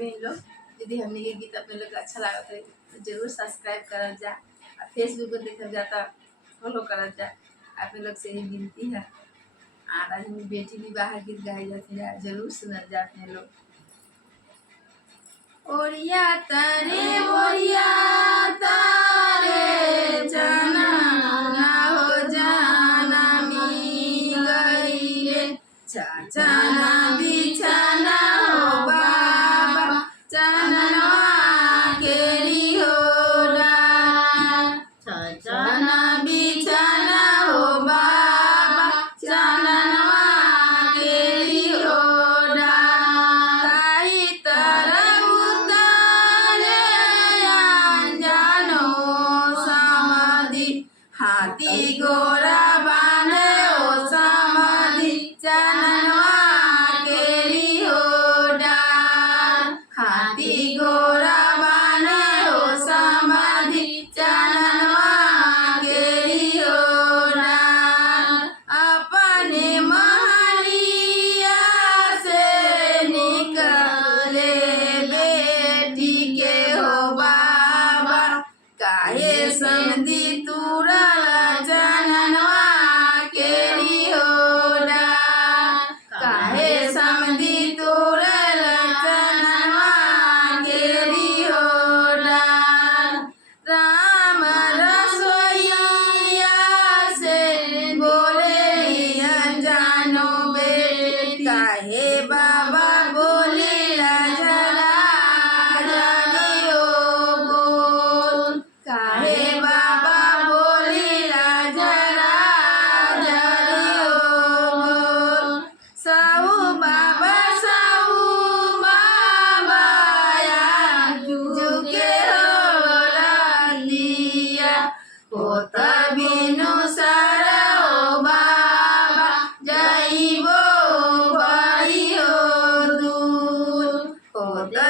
बहन लोग, यदि हमने ये गीत अपने लोग अच्छा लगा तो जरूर सब्सक्राइब कर जा, फेसबुक पर देखा जाता फॉलो कर जा। अपने लोग से ही विनती है। और आज मेरी बेटी विवाह गीत गाई जाती है, जरूर सुना जा अपने लोग। ओरिया तारे जाना हो जाना मी गईले, चाचना बिछाना हो बाबा चनवा केरी हो चाचना बिछाना हो बाबा चनवा केरी हो ताई तरह उतारे जानो समाधि हाथी घोड़ा बाने ओ समाधि चनवा केरी हो हाथी घोड़ा बाने ओ समाधि चनवा केरी हो अपने महलिया से निकले बेटी के हो बाबा काहे समझी तुरा जननवा केरी हो काहे समझी तुरा जननवा केरी हो राम रसोइया से बोले जानो बेटी काहे बाबा बोले जरा जलियो बोल काहे बाबा बोले जरा जलियो बोल साऊ बाबा जुगे हो लिया होता बिनु सारा ओ बाबा जाइबो भाई हो दूर होता